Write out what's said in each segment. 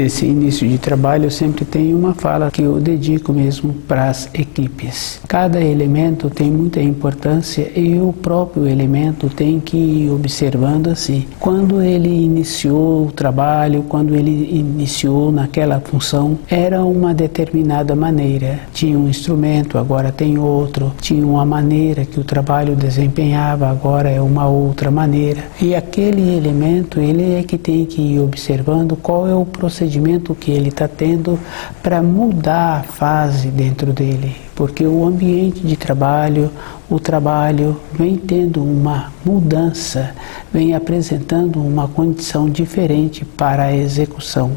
Nesse início de trabalho, eu sempre tenho uma fala que eu dedico mesmo para as equipes. Cada elemento tem muita importância e o próprio elemento tem que ir observando assim. Quando ele iniciou o trabalho, quando ele iniciou naquela função, era uma determinada maneira. Tinha um instrumento, agora tem outro. Tinha uma maneira que o trabalho desempenhava, agora é uma outra maneira. E aquele elemento, ele é que tem que ir observando qual é o procedimento que ele está tendo para mudar a fase dentro dele, porque o ambiente de trabalho, o trabalho vem tendo uma mudança, vem apresentando uma condição diferente para a execução.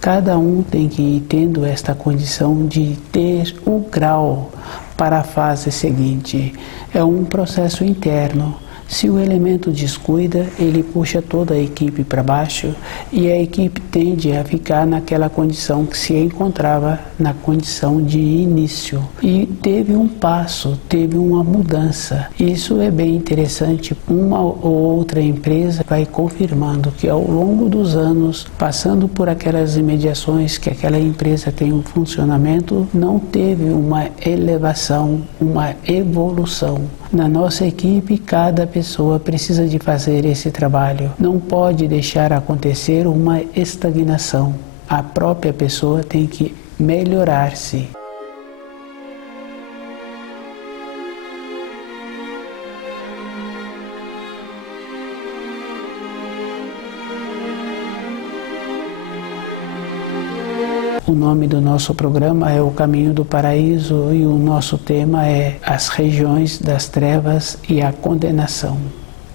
Cada um tem que ir tendo esta condição de ter o grau para a fase seguinte. É um processo interno. Se o elemento descuida, ele puxa toda a equipe para baixo e a equipe tende a ficar naquela condição que se encontrava na condição de início. E teve um passo, teve uma mudança. Isso é bem interessante. Uma ou outra empresa vai confirmando que ao longo dos anos, passando por aquelas imediações que aquela empresa tem um funcionamento, não teve uma elevação, uma evolução. Na nossa equipe, cada pessoa precisa de fazer esse trabalho. Não pode deixar acontecer uma estagnação. A própria pessoa tem que melhorar-se. O nome do nosso programa é O Caminho do Paraíso e o nosso tema é As Regiões das Trevas e a Condenação.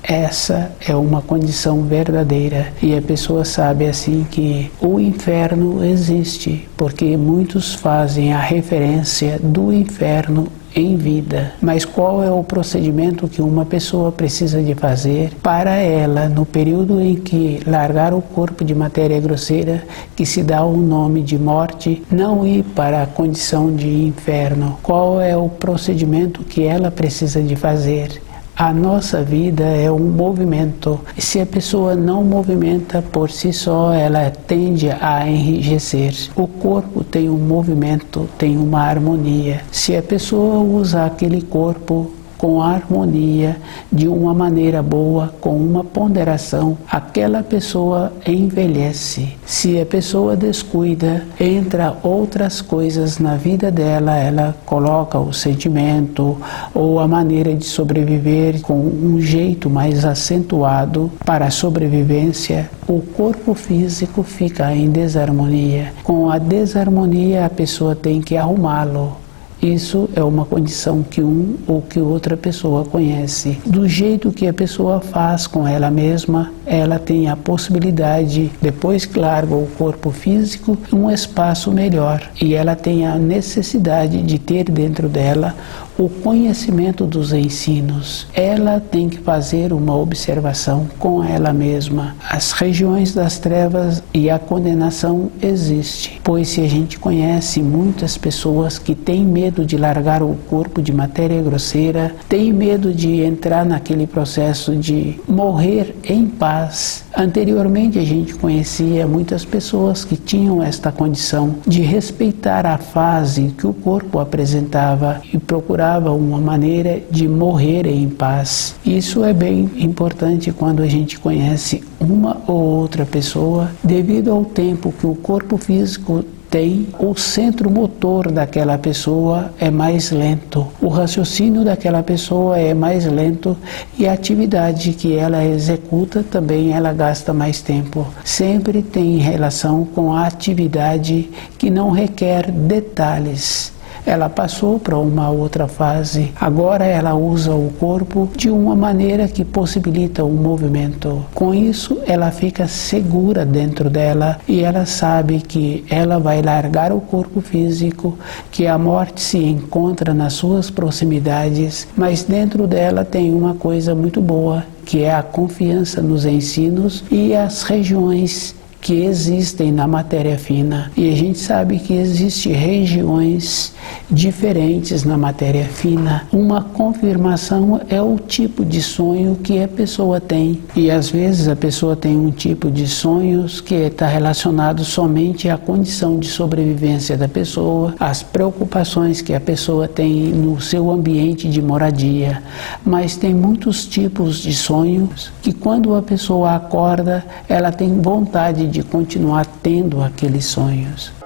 Essa é uma condição verdadeira e a pessoa sabe assim que o inferno existe, porque muitos fazem a referência do inferno em vida. Mas qual é o procedimento que uma pessoa precisa de fazer para ela, no período em que largar o corpo de matéria grosseira, que se dá o nome de morte, não ir para a condição de inferno? Qual é o procedimento que ela precisa de fazer? A nossa vida é um movimento. Se a pessoa não movimenta por si só, ela tende a enrijecer. O corpo tem um movimento, tem uma harmonia. Se a pessoa usa aquele corpo com harmonia, de uma maneira boa, com uma ponderação, aquela pessoa envelhece. Se a pessoa descuida, entra outras coisas na vida dela, ela coloca o sentimento ou a maneira de sobreviver com um jeito mais acentuado para a sobrevivência, o corpo físico fica em desarmonia. Com a desarmonia, a pessoa tem que arrumá-lo. Isso é uma condição que um ou que outra pessoa conhece. Do jeito que a pessoa faz com ela mesma, ela tem a possibilidade, depois que larga o corpo físico, um espaço melhor. E ela tem a necessidade de ter dentro dela o conhecimento dos ensinos. Ela tem que fazer uma observação com ela mesma. As regiões das trevas e a condenação existem, pois se a gente conhece muitas pessoas que têm medo de largar o corpo de matéria grosseira, têm medo de entrar naquele processo de morrer em paz. Anteriormente a gente conhecia muitas pessoas que tinham esta condição de respeitar a fase que o corpo apresentava e procurava uma maneira de morrer em paz. Isso é bem importante quando a gente conhece uma ou outra pessoa, devido ao tempo que o corpo físico tem, o centro motor daquela pessoa é mais lento, o raciocínio daquela pessoa é mais lento e a atividade que ela executa também ela gasta mais tempo. Sempre tem relação com a atividade que não requer detalhes. Ela passou para uma outra fase, agora ela usa o corpo de uma maneira que possibilita o movimento. Com isso, ela fica segura dentro dela e ela sabe que ela vai largar o corpo físico, que a morte se encontra nas suas proximidades, mas dentro dela tem uma coisa muito boa, que é a confiança nos ensinos e as regiões que existem na matéria fina. E a gente sabe que existem regiões diferentes na matéria fina. Uma confirmação é o tipo de sonho que a pessoa tem. E às vezes a pessoa tem um tipo de sonhos que está relacionado somente à condição de sobrevivência da pessoa, às preocupações que a pessoa tem no seu ambiente de moradia. Mas tem muitos tipos de sonhos que quando a pessoa acorda, ela tem vontade de continuar tendo aqueles sonhos.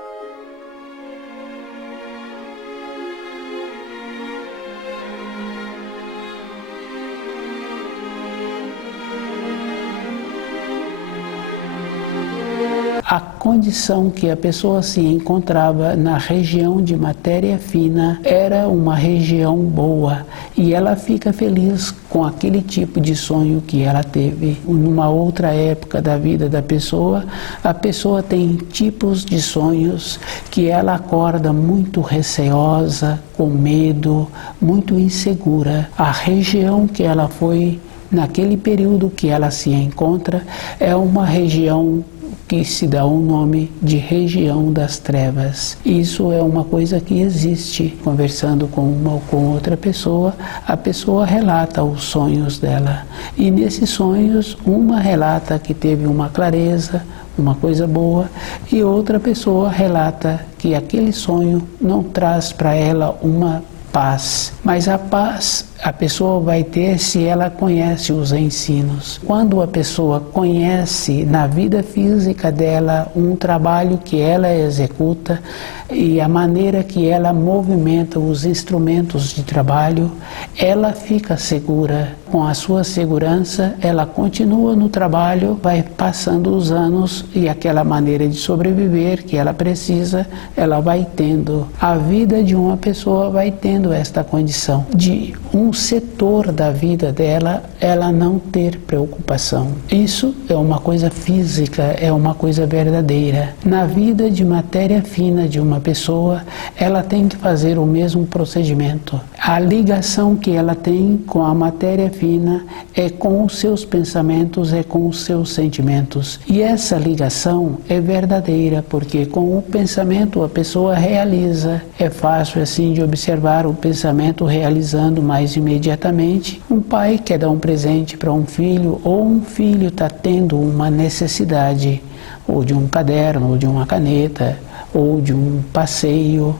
A condição que a pessoa se encontrava na região de matéria fina era uma região boa e ela fica feliz com aquele tipo de sonho que ela teve. Numa outra época da vida da pessoa, a pessoa tem tipos de sonhos que ela acorda muito receosa, com medo, muito insegura. A região que ela foi, naquele período que ela se encontra, é uma região que se dá o nome de região das trevas. Isso é uma coisa que existe. Conversando com uma ou com outra pessoa, a pessoa relata os sonhos dela. E nesses sonhos, uma relata que teve uma clareza, uma coisa boa, e outra pessoa relata que aquele sonho não traz para ela uma paz. Mas a paz a pessoa vai ter se ela conhece os ensinos. Quando a pessoa conhece na vida física dela um trabalho que ela executa e a maneira que ela movimenta os instrumentos de trabalho, ela fica segura. Com a sua segurança, ela continua no trabalho, vai passando os anos e aquela maneira de sobreviver que ela precisa, ela vai tendo. A vida de uma pessoa vai tendo esta condição de um setor da vida dela, ela não ter preocupação. Isso é uma coisa física, é uma coisa verdadeira. Na vida de matéria fina de uma pessoa, ela tem que fazer o mesmo procedimento. A ligação que ela tem com a matéria fina é com os seus pensamentos, é com os seus sentimentos. E essa ligação é verdadeira, porque com o pensamento a pessoa realiza. É fácil assim de observar o pensamento realizando mais imediatamente. Um pai quer dar um presente para um filho, ou um filho está tendo uma necessidade, ou de um caderno, ou de uma caneta, ou de um passeio,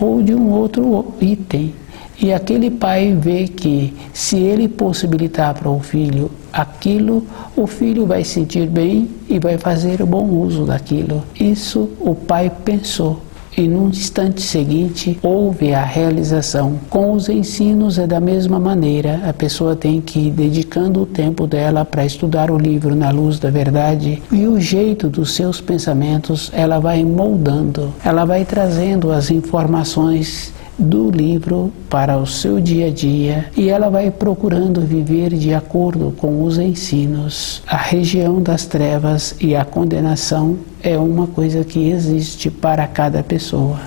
ou de um outro item. E aquele pai vê que se ele possibilitar para o filho aquilo, o filho vai sentir bem e vai fazer o bom uso daquilo. Isso o pai pensou. E no instante seguinte houve a realização. Com os ensinos é da mesma maneira. A pessoa tem que ir dedicando o tempo dela para estudar o livro na luz da verdade, e o jeito dos seus pensamentos ela vai moldando, ela vai trazendo as informações do livro para o seu dia a dia e ela vai procurando viver de acordo com os ensinos. A região das trevas e a condenação é uma coisa que existe para cada pessoa.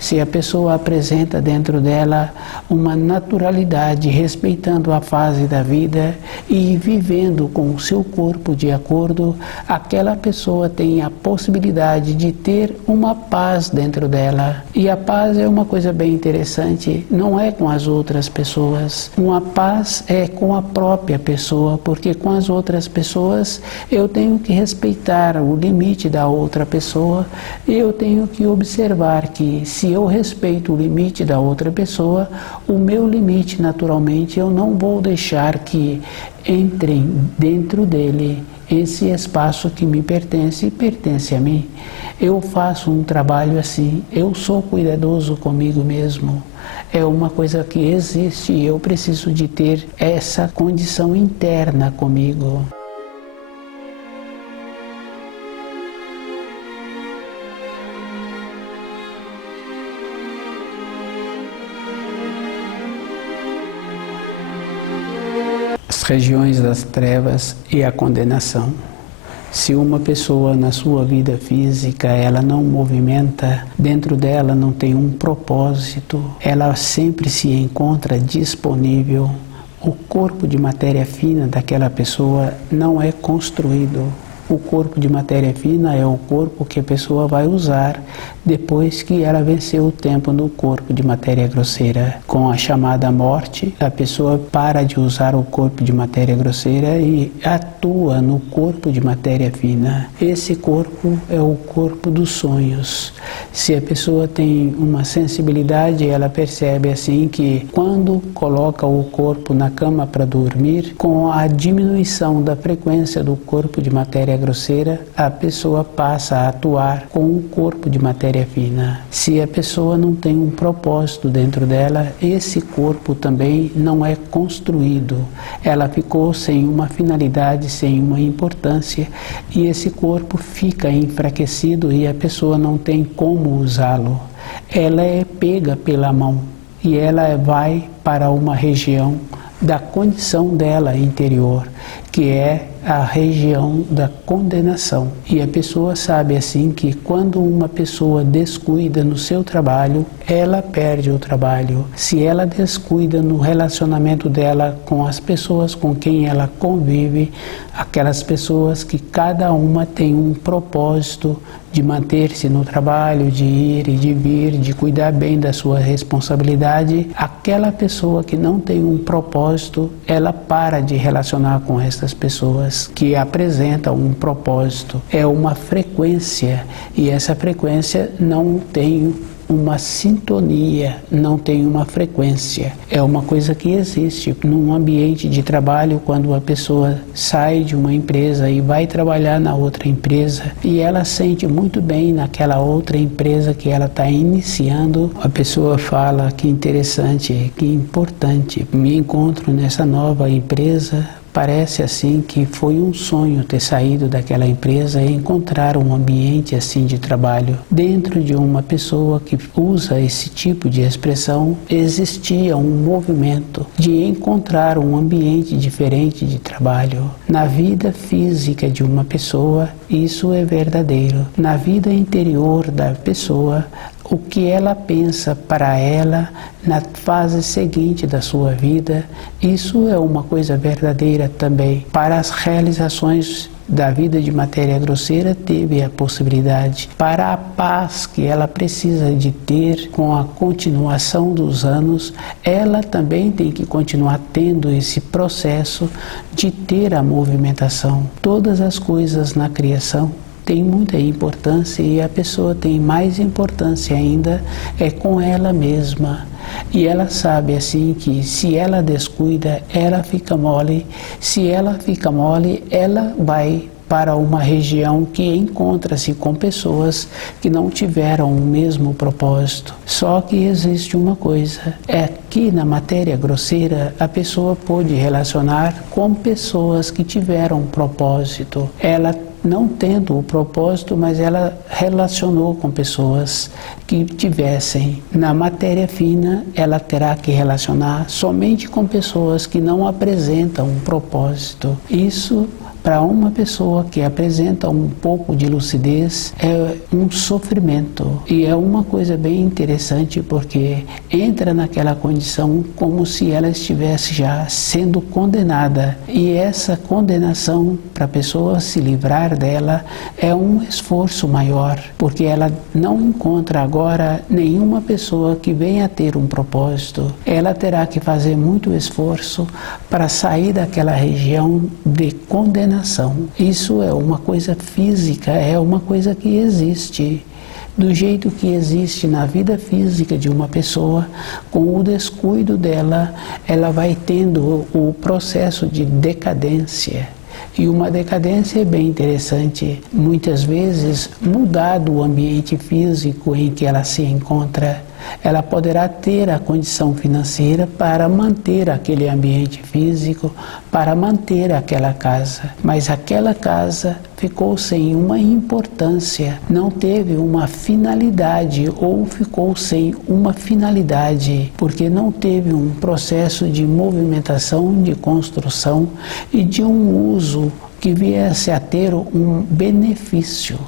Se a pessoa apresenta dentro dela uma naturalidade, respeitando a fase da vida e vivendo com o seu corpo de acordo, aquela pessoa tem a possibilidade de ter uma paz dentro dela. E a paz é uma coisa bem interessante, não é com as outras pessoas. Uma paz é com a própria pessoa, porque com as outras pessoas eu tenho que respeitar o limite da outra pessoa e eu tenho que observar que se eu respeito o limite da outra pessoa, o meu limite, naturalmente, eu não vou deixar que entrem dentro dele esse espaço que me pertence e pertence a mim. Eu faço um trabalho assim, eu sou cuidadoso comigo mesmo. É uma coisa que existe e eu preciso de ter essa condição interna comigo. As regiões das trevas e a condenação. Se uma pessoa na sua vida física ela não movimenta, dentro dela não tem um propósito, ela sempre se encontra disponível. O corpo de matéria fina daquela pessoa não é construído. O corpo de matéria fina é o corpo que a pessoa vai usar depois que ela venceu o tempo no corpo de matéria grosseira. Com a chamada morte, a pessoa para de usar o corpo de matéria grosseira e atua no corpo de matéria fina. Esse corpo é o corpo dos sonhos. Se a pessoa tem uma sensibilidade, ela percebe assim que quando coloca o corpo na cama para dormir, com a diminuição da frequência do corpo de matéria grosseira, a pessoa passa a atuar com o corpo de matéria fina. Se a pessoa não tem um propósito dentro dela, esse corpo também não é construído. Ela ficou sem uma finalidade, sem uma importância, e esse corpo fica enfraquecido e a pessoa não tem como usá-lo. Ela é pega pela mão e ela vai para uma região da condição dela interior, que é a região da condenação. E a pessoa sabe assim que quando uma pessoa descuida no seu trabalho, ela perde o trabalho. Se ela descuida no relacionamento dela com as pessoas com quem ela convive, aquelas pessoas que cada uma tem um propósito de manter-se no trabalho, de ir e de vir, de cuidar bem da sua responsabilidade, aquela pessoa que não tem um propósito, ela para de relacionar com essas pessoas que apresentam um propósito. É uma frequência e essa frequência não tem uma sintonia, não tem uma frequência. É uma coisa que existe num ambiente de trabalho quando a pessoa sai de uma empresa e vai trabalhar na outra empresa e ela sente muito bem naquela outra empresa que ela está iniciando. A pessoa fala que interessante, que importante, me encontro nessa nova empresa. Parece assim que foi um sonho ter saído daquela empresa e encontrar um ambiente assim de trabalho. Dentro de uma pessoa que usa esse tipo de expressão, existia um movimento de encontrar um ambiente diferente de trabalho. Na vida física de uma pessoa, isso é verdadeiro. Na vida interior da pessoa, o que ela pensa para ela na fase seguinte da sua vida, isso é uma coisa verdadeira também. Para as realizações da vida de matéria grosseira, teve a possibilidade. Para a paz que ela precisa de ter com a continuação dos anos, ela também tem que continuar tendo esse processo de ter a movimentação. Todas as coisas na criação tem muita importância e a pessoa tem mais importância ainda é com ela mesma. E ela sabe assim que se ela descuida, ela fica mole. Se ela fica mole, ela vai para uma região que encontra-se com pessoas que não tiveram o mesmo propósito. Só que existe uma coisa, é que na matéria grosseira a pessoa pôde relacionar com pessoas que tiveram propósito. Ela não tendo o propósito, mas ela relacionou com pessoas que tivessem. Na matéria fina, ela terá que relacionar somente com pessoas que não apresentam um propósito. Isso, para uma pessoa que apresenta um pouco de lucidez, é um sofrimento. E é uma coisa bem interessante porque entra naquela condição como se ela estivesse já sendo condenada. E essa condenação, para a pessoa se livrar dela, é um esforço maior, porque ela não encontra agora nenhuma pessoa que venha ter um propósito. Ela terá que fazer muito esforço para sair daquela região de condenação. Isso é uma coisa física, é uma coisa que existe. Do jeito que existe na vida física de uma pessoa, com o descuido dela, ela vai tendo o processo de decadência. E uma decadência é bem interessante. Muitas vezes, mudado o ambiente físico em que ela se encontra, ela poderá ter a condição financeira para manter aquele ambiente físico, para manter aquela casa. Mas aquela casa ficou sem uma importância, não teve uma finalidade ou ficou sem uma finalidade, porque não teve um processo de movimentação, de construção e de um uso que viesse a ter um benefício.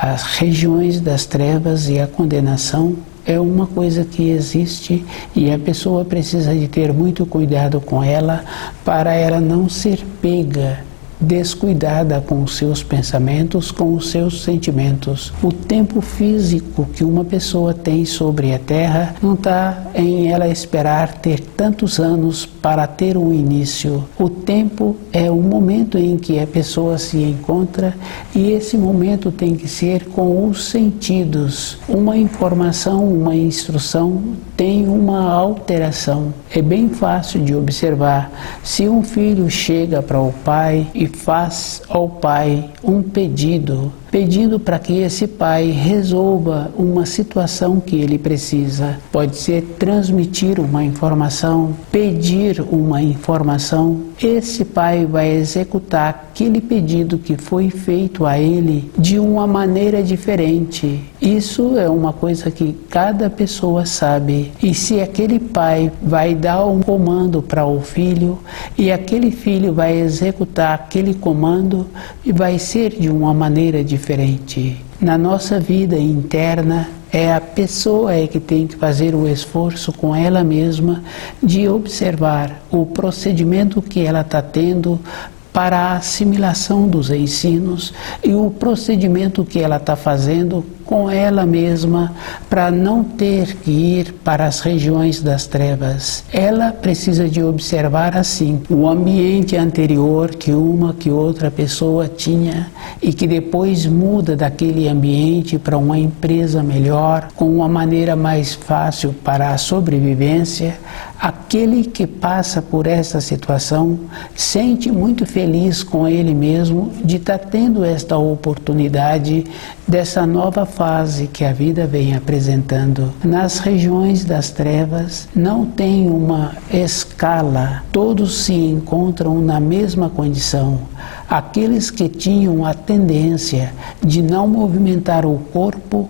As regiões das trevas e a condenação é uma coisa que existe e a pessoa precisa de ter muito cuidado com ela para ela não ser pega, descuidada com os seus pensamentos, com os seus sentimentos. O tempo físico que uma pessoa tem sobre a Terra não está em ela esperar ter tantos anos para ter um início. O tempo é o momento em que a pessoa se encontra e esse momento tem que ser com os sentidos. Uma informação, uma instrução tem uma alteração. É bem fácil de observar. Se um filho chega para o pai e faz ao pai um pedindo para que esse pai resolva uma situação que ele precisa. Pode ser transmitir uma informação, pedir uma informação. Esse pai vai executar aquele pedido que foi feito a ele de uma maneira diferente. Isso é uma coisa que cada pessoa sabe. E se aquele pai vai dar um comando para o filho e aquele filho vai executar aquele comando e vai ser de uma maneira diferente. Na nossa vida interna, é a pessoa que tem que fazer o esforço com ela mesma de observar o procedimento que ela está tendo para a assimilação dos ensinos e o procedimento que ela está fazendo com ela mesma para não ter que ir para as regiões das trevas. Ela precisa de observar assim o ambiente anterior que uma que outra pessoa tinha e que depois muda daquele ambiente para uma empresa melhor, com uma maneira mais fácil para a sobrevivência. Aquele que passa por essa situação sente muito feliz com ele mesmo de estar tendo esta oportunidade dessa nova fase que a vida vem apresentando. Nas regiões das trevas não tem uma escala, todos se encontram na mesma condição. Aqueles que tinham a tendência de não movimentar o corpo,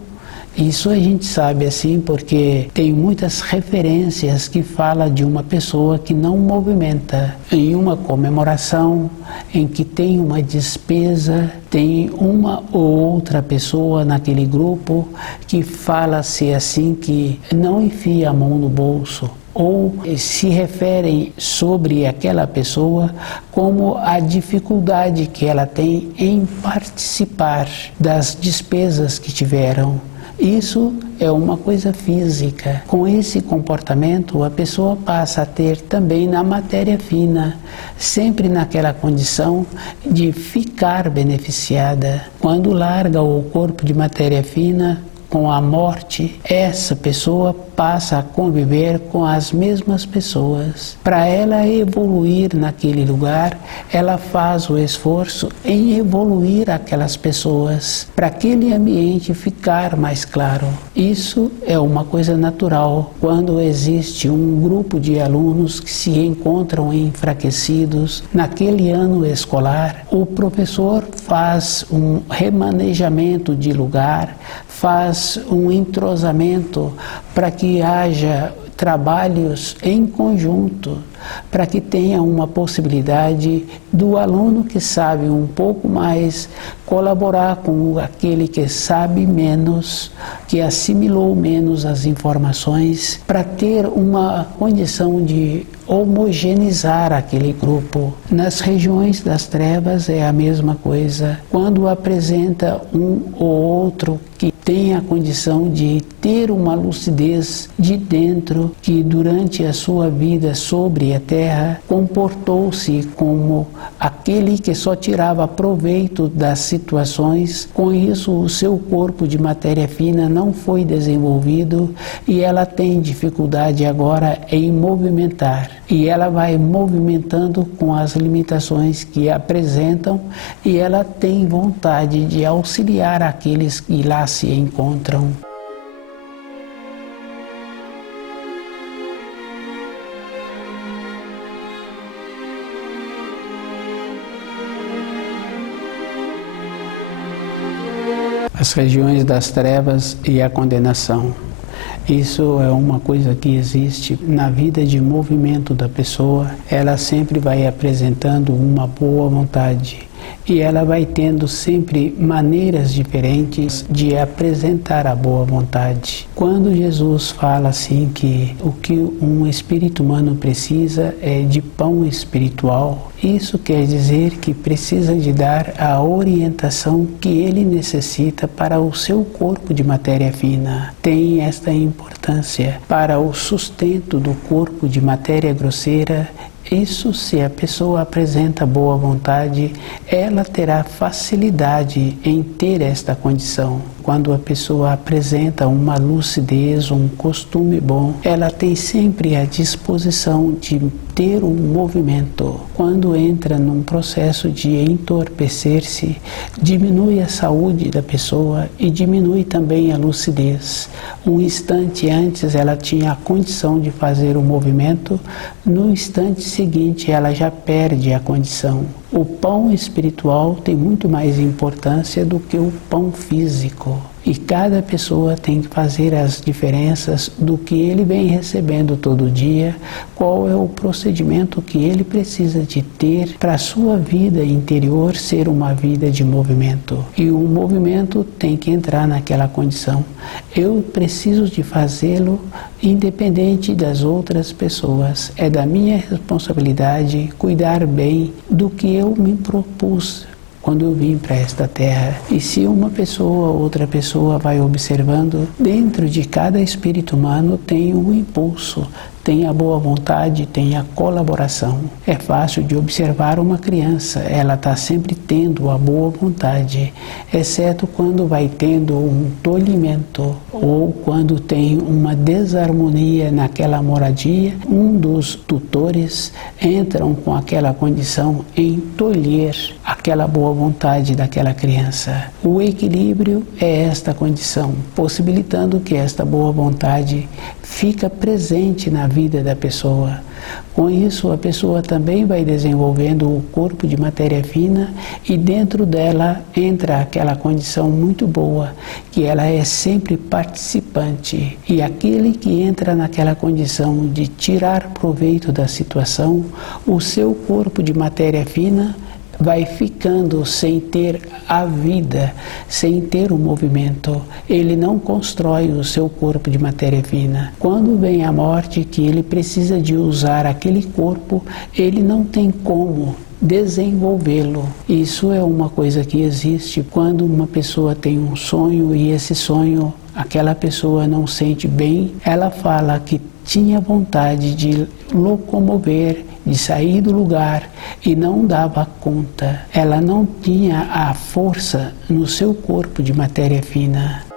isso a gente sabe assim porque tem muitas referências que falam de uma pessoa que não movimenta. Em uma comemoração, em que tem uma despesa, tem uma ou outra pessoa naquele grupo que fala-se assim que não enfia a mão no bolso, ou se referem sobre aquela pessoa como a dificuldade que ela tem em participar das despesas que tiveram. Isso é uma coisa física. Com esse comportamento, a pessoa passa a ter também na matéria fina, sempre naquela condição de ficar beneficiada. Quando larga o corpo de matéria fina, com a morte, essa pessoa passa a conviver com as mesmas pessoas. Para ela evoluir naquele lugar, ela faz o esforço em evoluir aquelas pessoas, para aquele ambiente ficar mais claro. Isso é uma coisa natural. Quando existe um grupo de alunos que se encontram enfraquecidos naquele ano escolar, o professor faz um remanejamento de lugar, faz um entrosamento para que haja trabalhos em conjunto, para que tenha uma possibilidade do aluno que sabe um pouco mais colaborar com aquele que sabe menos, que assimilou menos as informações, para ter uma condição de homogeneizar aquele grupo. Nas regiões das trevas é a mesma coisa. Quando apresenta um ou outro que tem a condição de ter uma lucidez de dentro, que durante a sua vida sobre a Terra comportou-se como aquele que só tirava proveito das situações, com isso o seu corpo de matéria fina não foi desenvolvido e ela tem dificuldade agora em movimentar. E ela vai movimentando com as limitações que apresentam e ela tem vontade de auxiliar aqueles que lá se encontram. As regiões das trevas e a condenação. Isso é uma coisa que existe na vida de movimento da pessoa. Ela sempre vai apresentando uma boa vontade e ela vai tendo sempre maneiras diferentes de apresentar a boa vontade. Quando Jesus fala assim que o que um espírito humano precisa é de pão espiritual, isso quer dizer que precisa de dar a orientação que ele necessita para o seu corpo de matéria fina. Tem esta importância para o sustento do corpo de matéria grosseira. Isso, se a pessoa apresenta boa vontade, ela terá facilidade em ter esta condição. Quando a pessoa apresenta uma lucidez, um costume bom, ela tem sempre a disposição de ter um movimento. Quando entra num processo de entorpecer-se, diminui a saúde da pessoa e diminui também a lucidez. Um instante antes ela tinha a condição de fazer o movimento, no instante seguinte ela já perde a condição. O pão espiritual tem muito mais importância do que o pão físico. E cada pessoa tem que fazer as diferenças do que ele vem recebendo todo dia, qual é o procedimento que ele precisa de ter para a sua vida interior ser uma vida de movimento. E o movimento tem que entrar naquela condição. Eu preciso de fazê-lo independente das outras pessoas. É da minha responsabilidade cuidar bem do que eu me propus quando eu vim para esta terra. E se uma pessoa ou outra pessoa vai observando, dentro de cada espírito humano tem um impulso, tem a boa vontade, tem a colaboração. É fácil de observar uma criança, ela está sempre tendo a boa vontade, exceto quando vai tendo um tolhimento ou quando tem uma desarmonia naquela moradia, um dos tutores entram com aquela condição em tolher aquela boa vontade daquela criança. O equilíbrio é esta condição, possibilitando que esta boa vontade fica presente na vida da pessoa. Com isso, a pessoa também vai desenvolvendo o corpo de matéria fina e dentro dela entra aquela condição muito boa, que ela é sempre participante. E aquele que entra naquela condição de tirar proveito da situação, o seu corpo de matéria fina vai ficando sem ter a vida, sem ter o movimento. Ele não constrói o seu corpo de matéria fina. Quando vem a morte, que ele precisa de usar aquele corpo, ele não tem como desenvolvê-lo. Isso é uma coisa que existe quando uma pessoa tem um sonho e esse sonho aquela pessoa não sente bem, ela fala que tinha vontade de locomover, de sair do lugar e não dava conta. Ela não tinha a força no seu corpo de matéria fina.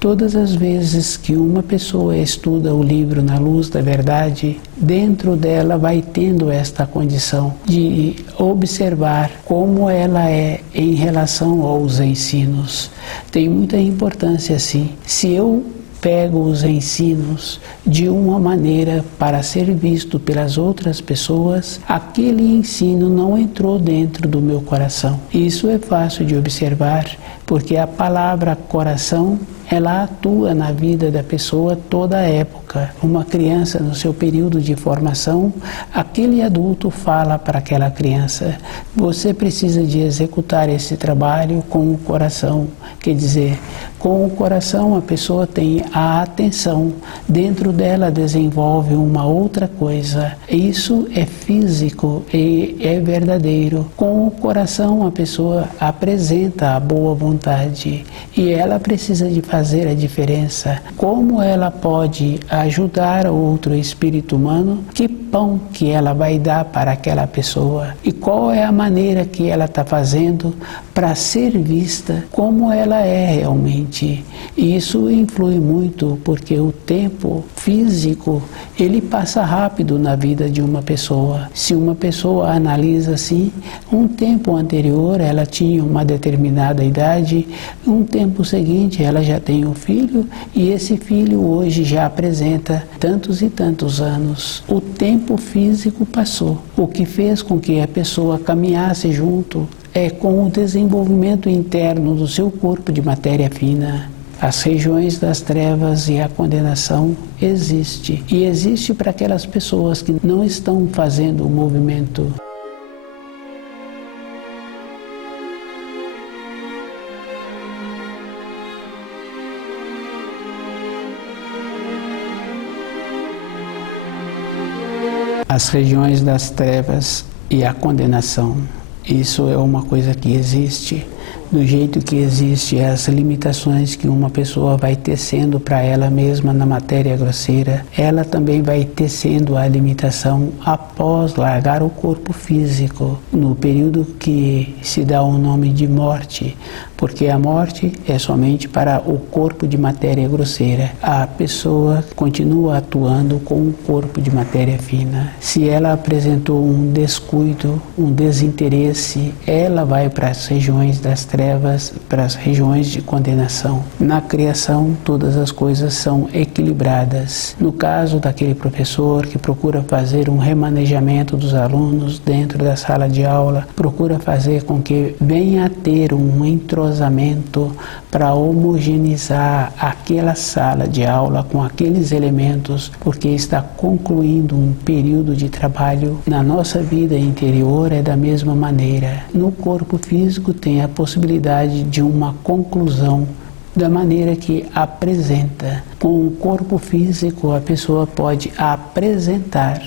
Todas as vezes que uma pessoa estuda o livro Na Luz da Verdade, dentro dela vai tendo esta condição de observar como ela é em relação aos ensinos. Tem muita importância, sim. Se eu pego os ensinos de uma maneira para ser visto pelas outras pessoas, aquele ensino não entrou dentro do meu coração. Isso é fácil de observar, porque a palavra coração, ela atua na vida da pessoa toda a época. Uma criança no seu período de formação, aquele adulto fala para aquela criança, você precisa de executar esse trabalho com o coração. Quer dizer, com o coração a pessoa tem a atenção, dentro dela desenvolve uma outra coisa. Isso é físico e é verdadeiro. Com o coração a pessoa apresenta a boa vontade e ela precisa de fazer a diferença. Como ela pode ajudar outro espírito humano? Que pão que ela vai dar para aquela pessoa? E qual é a maneira que ela está fazendo para ser vista como ela é realmente? E isso influi muito porque o tempo físico, ele passa rápido na vida de uma pessoa. Se uma pessoa analisa assim, um tempo anterior ela tinha uma determinada idade, um tempo seguinte ela já tem um filho e esse filho hoje já apresenta tantos e tantos anos. O tempo físico passou. O que fez com que a pessoa caminhasse junto é com o desenvolvimento interno do seu corpo de matéria fina. As regiões das trevas e a condenação existe. E existe para aquelas pessoas que não estão fazendo o movimento. As regiões das trevas e a condenação. Isso é uma coisa que existe. Do jeito que existe as limitações que uma pessoa vai tecendo para ela mesma na matéria grosseira, ela também vai tecendo a limitação após largar o corpo físico, no período que se dá o nome de morte, porque a morte é somente para o corpo de matéria grosseira. A pessoa continua atuando com o corpo de matéria fina. Se ela apresentou um descuido, um desinteresse, ela vai para as regiões das trevas, para as regiões de condenação. Na criação, todas as coisas são equilibradas. No caso daquele professor que procura fazer um remanejamento dos alunos dentro da sala de aula, procura fazer com que venha a ter um entrosamento para homogeneizar aquela sala de aula com aqueles elementos, porque está concluindo um período de trabalho. Na nossa vida interior é da mesma maneira. No corpo físico tem a possibilidade de uma conclusão da maneira que apresenta. Com o corpo físico a pessoa pode apresentar.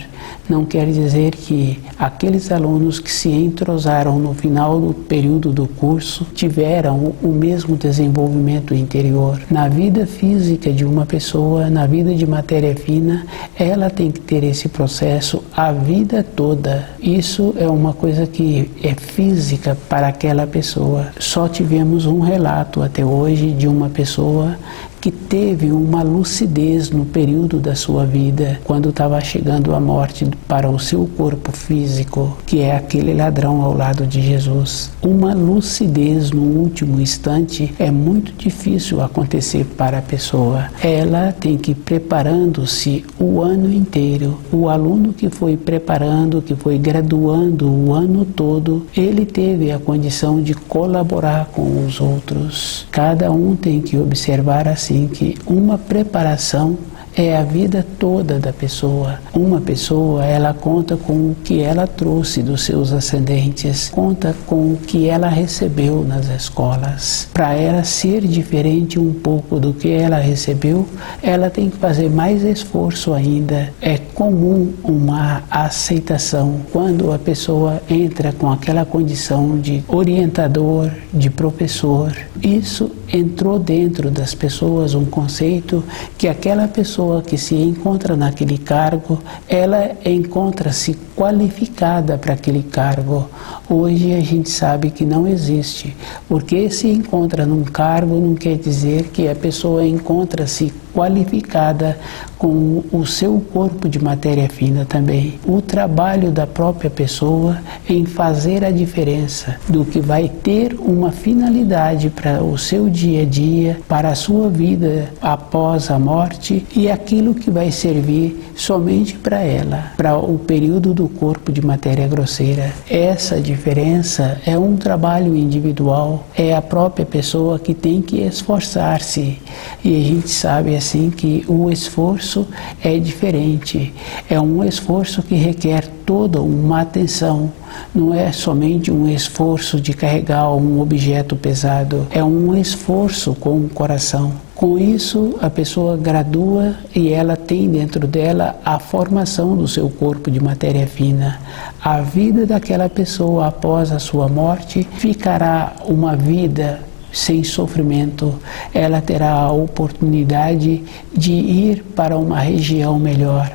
Não quer dizer que aqueles alunos que se entrosaram no final do período do curso tiveram o mesmo desenvolvimento interior. Na vida física de uma pessoa, na vida de matéria fina, ela tem que ter esse processo a vida toda. Isso é uma coisa que é física para aquela pessoa. Só tivemos um relato até hoje de uma pessoa que teve uma lucidez no período da sua vida, quando estava chegando a morte para o seu corpo físico, que é aquele ladrão ao lado de Jesus. Uma lucidez no último instante é muito difícil acontecer para a pessoa. Ela tem que ir preparando-se o ano inteiro. O aluno que foi preparando, que foi graduando o ano todo, ele teve a condição de colaborar com os outros. Cada um tem que observar assim que uma preparação é a vida toda da pessoa. Uma pessoa, ela conta com o que ela trouxe dos seus ascendentes, conta com o que ela recebeu nas escolas. Para ela ser diferente um pouco do que ela recebeu, ela tem que fazer mais esforço ainda. É comum uma aceitação quando a pessoa entra com aquela condição de orientador, de professor. Isso entrou dentro das pessoas um conceito que aquela pessoa que se encontra naquele cargo, ela encontra-se qualificada para aquele cargo. Hoje a gente sabe que não existe, porque se encontra num cargo não quer dizer que a pessoa encontra-se qualificada com o seu corpo de matéria fina também. O trabalho da própria pessoa em fazer a diferença do que vai ter uma finalidade para o seu dia a dia, para a sua vida após a morte, e aquilo que vai servir somente para ela, para o período do corpo de matéria grosseira. Essa diferença é um trabalho individual, é a própria pessoa que tem que esforçar-se. E a gente sabe assim que o esforço é diferente, é um esforço que requer toda uma atenção. Não é somente um esforço de carregar um objeto pesado, é um esforço com o coração. Com isso, a pessoa gradua e ela tem dentro dela a formação do seu corpo de matéria fina. A vida daquela pessoa após a sua morte ficará uma vida sem sofrimento. Ela terá a oportunidade de ir para uma região melhor.